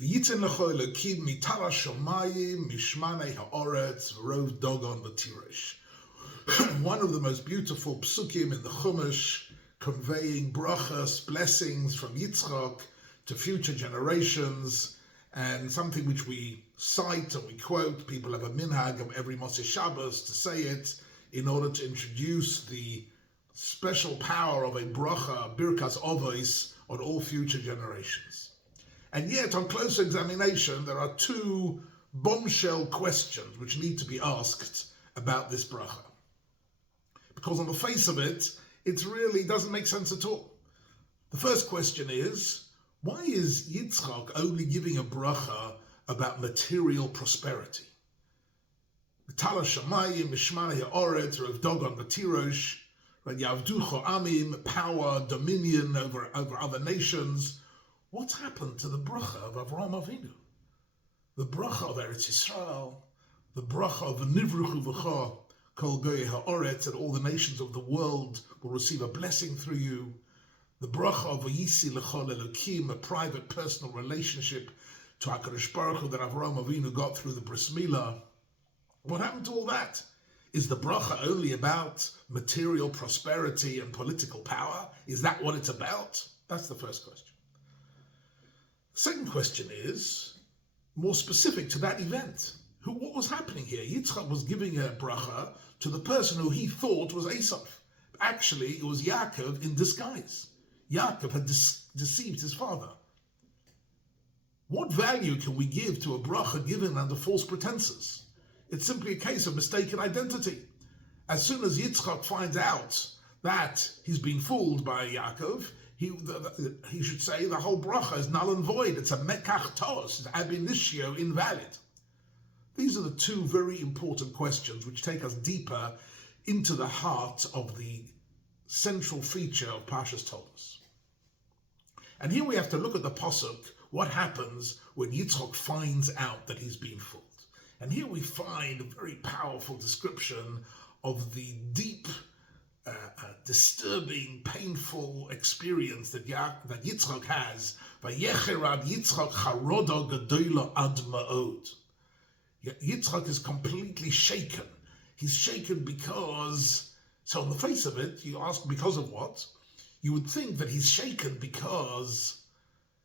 V'yitzin lecho Elokim mitara shomayim mishmanei ha'oretz v'rov dogon v'tirosh. One of the most beautiful psukim in the Chumash, conveying brachas, blessings from Yitzchak to future generations, and something which we cite and we quote. People have a minhag of every Moshe Shabbos to say it in order to introduce the special power of a bracha, birkas avos, on all future generations. And yet, on closer examination, there are two bombshell questions which need to be asked about this bracha. Because on the face of it, it really doesn't make sense at all. The first question is, why is Yitzchak only giving a bracha about material prosperity? Tala shamayim, mishmanei ha'oretz, Rav Dogon v'tirosh, Yavducho amim, power, dominion over other nations. What's happened to the bracha of Avraham Avinu? The bracha of Eretz Yisrael, the bracha of Nivruchu v'cha, Kol goyei ha'oretz, that all the nations of the world will receive a blessing through you. The bracha of Vayisi lechol Elokim, a private, personal relationship to HaKadosh Baruch Hu that Avraham Avinu got through the Bris Milah. What happened to all that? Is the bracha only about material prosperity and political power? Is that what it's about? That's the first question. The second question is more specific to that event. What was happening here? Yitzchak was giving a bracha to the person who he thought was Esav. Actually, it was Yaakov in disguise. Yaakov had deceived his father. What value can we give to a bracha given under false pretenses? It's simply a case of mistaken identity. As soon as Yitzchak finds out that he's been fooled by Yaakov, he should say the whole bracha is null and void. It's a mekach tos, it's ab initio, invalid. These are the two very important questions which take us deeper into the heart of the central feature of Parshas Toldot. And here we have to look at the pasuk, what happens when Yitzchak finds out that he's been fooled. And here we find a very powerful description of the deep, disturbing, painful experience that Yitzchak has. Vayecherad Yitzchak charodo gedola ad ma'od. Yitzchak is completely shaken. He's shaken because, so on the face of it, you ask because of what? You would think that he's shaken because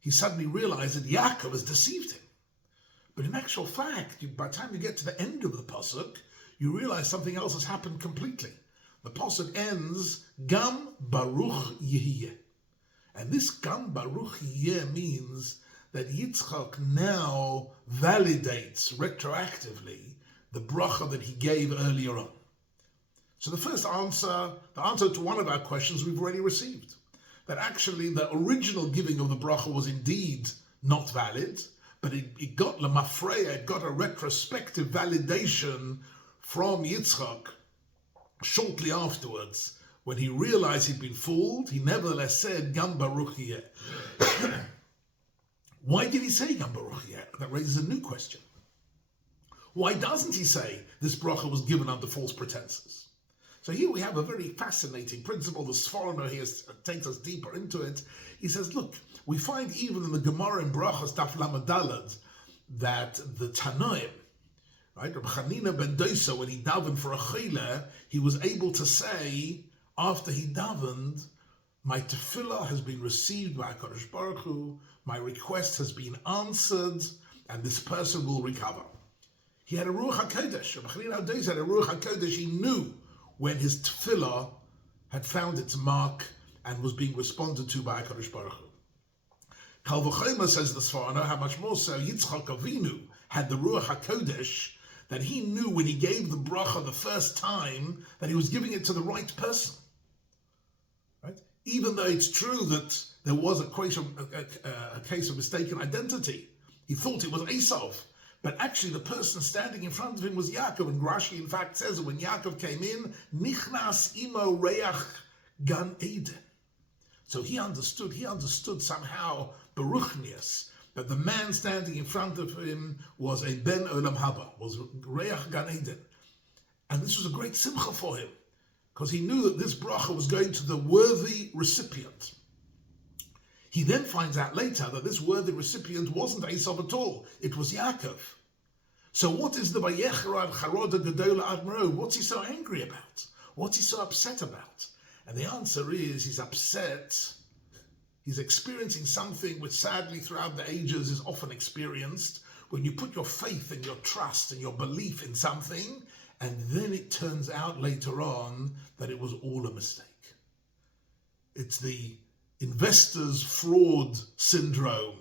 he suddenly realized that Yaakov has deceived him. But in actual fact, by the time you get to the end of the pasuk, you realize something else has happened completely. The pasuk ends, Gam Baruch Yehiyeh. And this Gam Baruch Yehiyeh means that Yitzchak now validates retroactively the bracha that he gave earlier on. So the first answer, the answer to one of our questions we've already received. That actually the original giving of the bracha was indeed not valid, but it got lemafreya, it got a retrospective validation from Yitzchak shortly afterwards. When he realized he'd been fooled, he nevertheless said, Gam Baruch Yeh. Why did he say Gam Baruch Yeh? That raises a new question. Why doesn't he say this bracha was given under false pretenses? So here we have a very fascinating principle. The Sforno here takes us deeper into it. He says, look, we find even in the Gemara in Brachas Daf Lamed Daled that the Tanoim, right, Reb Chanina ben Dosa, when he davened for a chila, he was able to say, after he davened, my tefillah has been received by HaKadosh Baruch Hu, my request has been answered, and this person will recover. He had a Ruach HaKodesh. Reb Chanina ben Dosa had a Ruach HaKodesh. He knew when his tefillah had found its mark and was being responded to by HaKadosh Baruch Hu. Kal v'chomer, says the Sforno, how much more so Yitzchak Avinu had the Ruach HaKodesh, that he knew when he gave the bracha the first time that he was giving it to the right person. Right? Even though it's true that there was a case of mistaken identity. He thought it was Esav, but actually the person standing in front of him was Yaakov, and Rashi in fact says that when Yaakov came in, Nichnas imo reach gan Eden. So he understood somehow Baruchnius, that the man standing in front of him was a Ben Olam Haba, was Reach Gan Eden. And this was a great simcha for him, because he knew that this bracha was going to the worthy recipient. He then finds out later that this worthy recipient wasn't Esav at all. It was Yaakov. So what is the Vayechra Charoda Gedola Admaro? What's he so angry about? What's he so upset about? And the answer is he's upset. He's experiencing something which sadly throughout the ages is often experienced when you put your faith and your trust and your belief in something, and then it turns out later on that it was all a mistake. It's the investors' fraud syndrome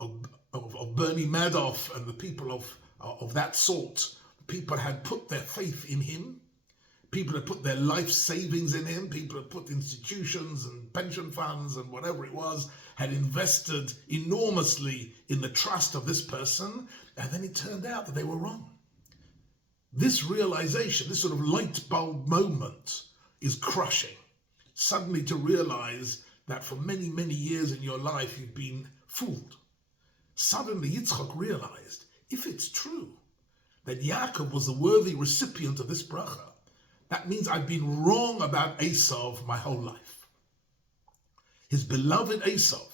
of Bernie Madoff and the people of that sort. People had put their faith in him. People had put their life savings in him. People had put institutions and pension funds and whatever it was, had invested enormously in the trust of this person. And then it turned out that they were wrong. This realization, this sort of light bulb moment is crushing. Suddenly to realize that for many, many years in your life you've been fooled. Suddenly Yitzchak realized, if it's true that Yaakov was the worthy recipient of this bracha, that means I've been wrong about Esav my whole life. His beloved Esav,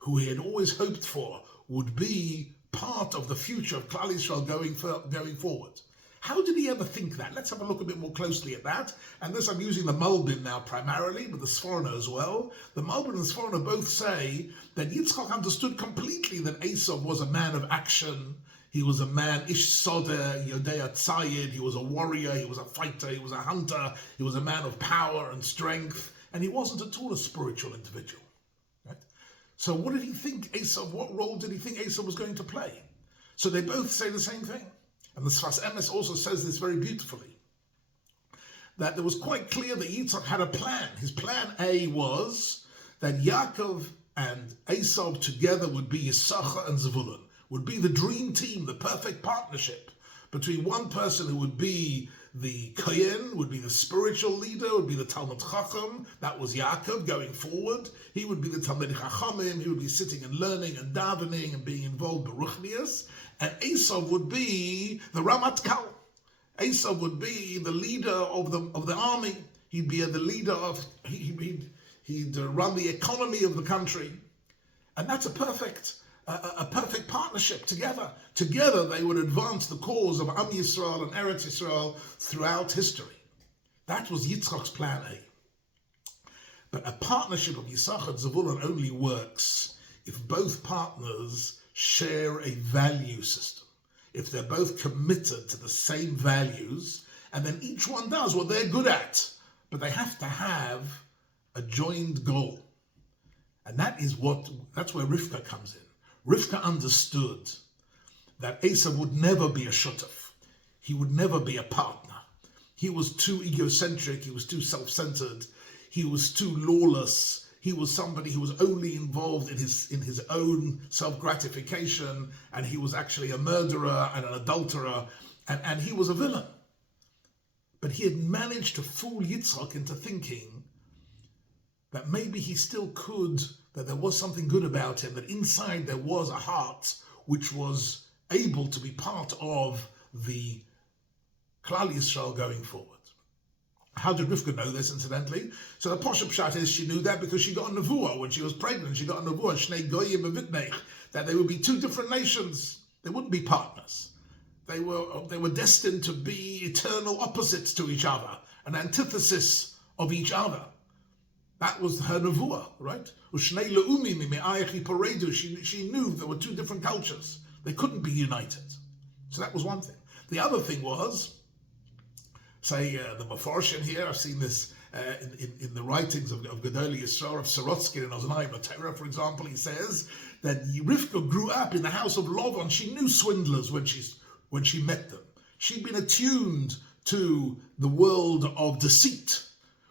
who he had always hoped for, would be part of the future of Klal Yisrael going forward. How did he ever think that? Let's have a look a bit more closely at that. And this I'm using the Malbim now primarily, but the Sforno as well. The Malbim and the Sforno both say that Yitzchak understood completely that Esav was a man of action. He was a man, Ish Soder, Yodea Tzayid, he was a warrior, he was a fighter, he was a hunter, he was a man of power and strength, and he wasn't at all a spiritual individual. Right? So what did he think Esav, what role did he think Esav was going to play? So they both say the same thing. And the Sfas Emes also says this very beautifully, that it was quite clear that Yitzchak had a plan. His plan A was that Yaakov and Esav together would be Yisachar and Zevulun, would be the dream team, the perfect partnership between one person who would be the Kohen, would be the spiritual leader, would be the Talmud Chacham, that was Yaakov going forward. He would be the Talmud Chachamim, he would be sitting and learning and davening and being involved in Ruchnias. And Esav would be the Ramatkal. Esav would be the leader of the army. He'd be the leader of, he'd run the economy of the country. And that's a perfect partnership together. Together they would advance the cause of Am Yisrael and Eretz Yisrael throughout history. That was Yitzchak's plan A. But a partnership of Yisachar and Zevulun only works if both partners share a value system. If they're both committed to the same values, and then each one does what they're good at, but they have to have a joined goal. And that's where Rivka comes in. Rivka understood that Esav would never be a shutaf. He would never be a partner. He was too egocentric, he was too self-centered, he was too lawless. He was somebody who was only involved in his own self-gratification, and he was actually a murderer and an adulterer, and he was a villain. But he had managed to fool Yitzchak into thinking that maybe he still could, that there was something good about him, that inside there was a heart which was able to be part of the Klal Yisrael going forward. How did Rivka know this, incidentally? So the Posha Pshat is she knew that because she got a nevuah when she was pregnant. She got a nevuah, Shnei Goyim V'Vitnech, that they would be two different nations. They wouldn't be partners. They were destined to be eternal opposites to each other, an antithesis of each other. That was her nevuah, right? She knew there were two different cultures. They couldn't be united. So that was one thing. The other thing was, say the Mefarshim here, I've seen this in the writings of Gedolei Yisrael, of Sorotsky and Oznaim Torah, for example. He says that Rivka grew up in the house of Lavan. She knew swindlers when she met them. She'd been attuned to the world of deceit.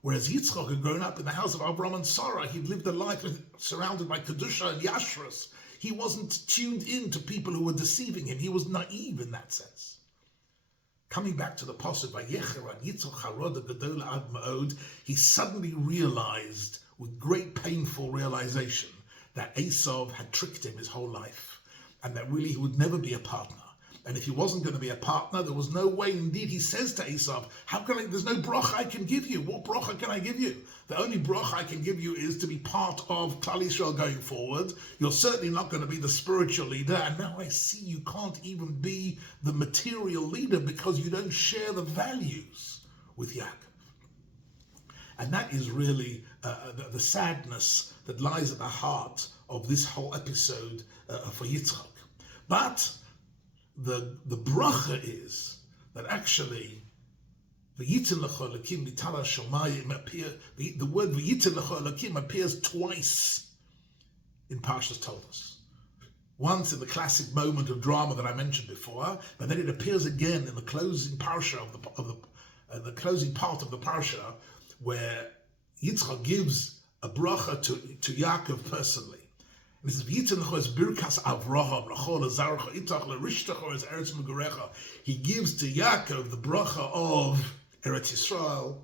Whereas Yitzchak had grown up in the house of Abraham and Sarah. He'd lived a life surrounded by Kedusha and Yashrus. He wasn't tuned in to people who were deceiving him. He was naive in that sense. Coming back to the pasuk by Yecher and Yitzchak Harod Gedola Ad Ma'od, he suddenly realized, with great painful realization, that Esav had tricked him his whole life, and that really he would never be a partner. And if he wasn't going to be a partner, there was no way. Indeed, he says to Esav, there's no bracha I can give you. What bracha can I give you? The only bracha I can give you is to be part of Klal Yisrael going forward. You're certainly not going to be the spiritual leader. And now I see you can't even be the material leader because you don't share the values with Yaakov. And that is really the sadness that lies at the heart of this whole episode for Yitzchak. But the bracha is that actually the word v'yitin lecha Elokim appears twice in Parshas Toldot. Once in the classic moment of drama that I mentioned before, but then it appears again in the closing parsha of the closing part of the parsha, where Yitzchak gives a bracha to Yaakov personally. And it says, birkas Avraham, he gives to Yaakov the bracha of Eretz Yisrael,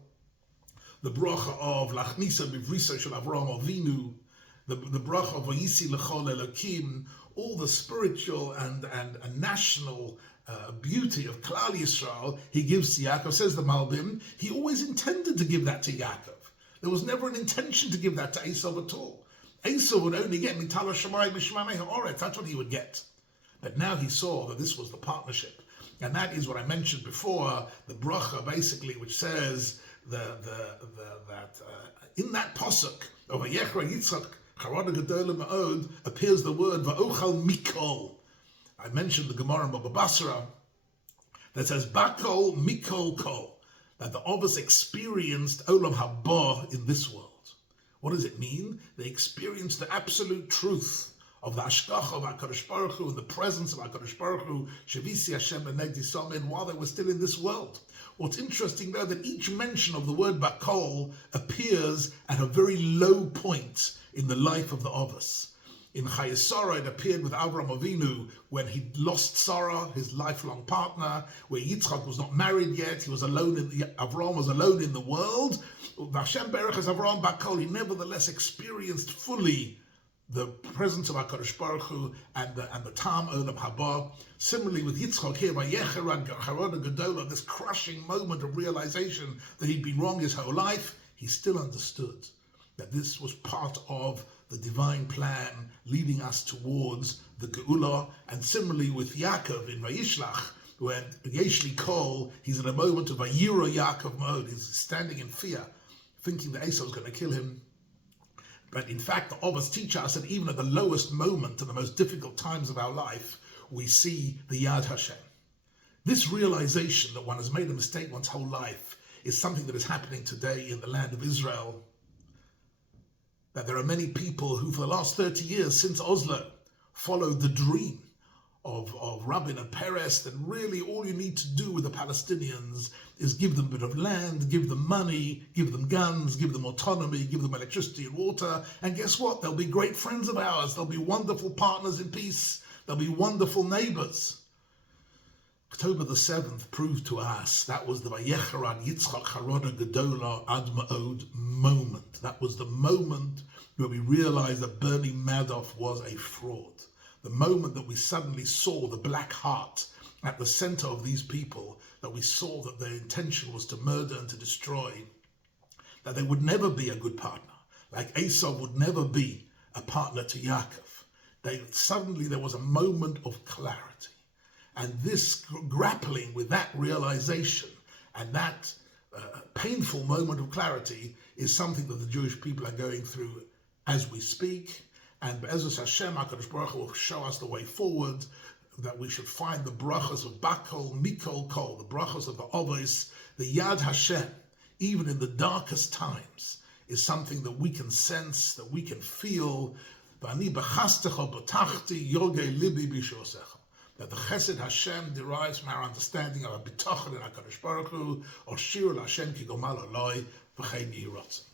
the bracha of Lachnisa Bivrisa Shel Avraham Avinu, the bracha of Vayisi L'chol Elokim, all the spiritual and national beauty of Klal Yisrael, he gives to Yaakov. Says the Malbim, he always intended to give that to Yaakov. There was never an intention to give that to Esav at all. Esav would only get mitala shamayim mishmanei ha'oretz. That's what he would get. But now he saw that this was the partnership, and that is what I mentioned before. The bracha, basically, which says that in that pasuk of Vayechra Yitzchak Charada Gedola Ma'od appears the word Va'ochal Mikol. I mentioned the Gemara in Baba Basra that says Bakol Mikol Kol, that the Avos experienced Olam Haba in this world. What does it mean? They experienced the absolute truth of the Hashgacha of HaKadosh Baruch Hu and the presence of HaKadosh Baruch Hu, Shavisi Hashem B'negdi Samin, while they were still in this world. What's interesting though, that each mention of the word Bakol appears at a very low point in the life of the Avos. In Chayei Sarah, it appeared with Avraham Avinu when he lost Sarah, his lifelong partner, where Yitzchak was not married yet. He was alone. Avraham was alone in the world. Vashem Berach as Avraham Bakol, he nevertheless experienced fully the presence of HaKadosh Baruch Hu and the Tam Olam Haba. Similarly with Yitzchak here, by Yecherad Harada Gedola, this crushing moment of realization that he'd been wrong his whole life, he still understood that this was part of the divine plan leading us towards the Geula. And similarly with Yaakov in Vayishlach, when Yeshli Kol, he's in a moment of Vayira Yaakov mode, he's standing in fear, thinking that Esav is going to kill him. But in fact, the Avos teach us that even at the lowest moment and the most difficult times of our life, we see the Yad Hashem. This realization that one has made a mistake one's whole life is something that is happening today in the land of Israel. That there are many people who for the last 30 years since Oslo followed the dream of Rabin and Peres, that really all you need to do with the Palestinians is give them a bit of land, give them money, give them guns, give them autonomy, give them electricity and water, and guess what? They'll be great friends of ours. They'll be wonderful partners in peace. They'll be wonderful neighbors. October the 7th proved to us that was the Vayecharan Yitzchak Harada Gedola Ad Ma'od moment. That was the moment where we realized that Bernie Madoff was a fraud. The moment that we suddenly saw the black heart at the center of these people, that we saw that their intention was to murder and to destroy, that they would never be a good partner. Like Esav would never be a partner to Yaakov. Suddenly there was a moment of clarity. And this grappling with that realization and that painful moment of clarity is something that the Jewish people are going through as we speak. And Be'ezus Hashem, HaKadosh Baruch Hu will show us the way forward, that we should find the brachas of Bakol, Mikol, Kol, the brachas of the Avos, the Yad Hashem, even in the darkest times, is something that we can sense, that we can feel. V'ani b'chastecha b'tachti yogei libi b'shosecha. That the Chesed Hashem derives from our understanding of a bitachon in HaKadosh Baruch Hu, or Shir Hashem ki gomal oloi v'chein yihi ratzon.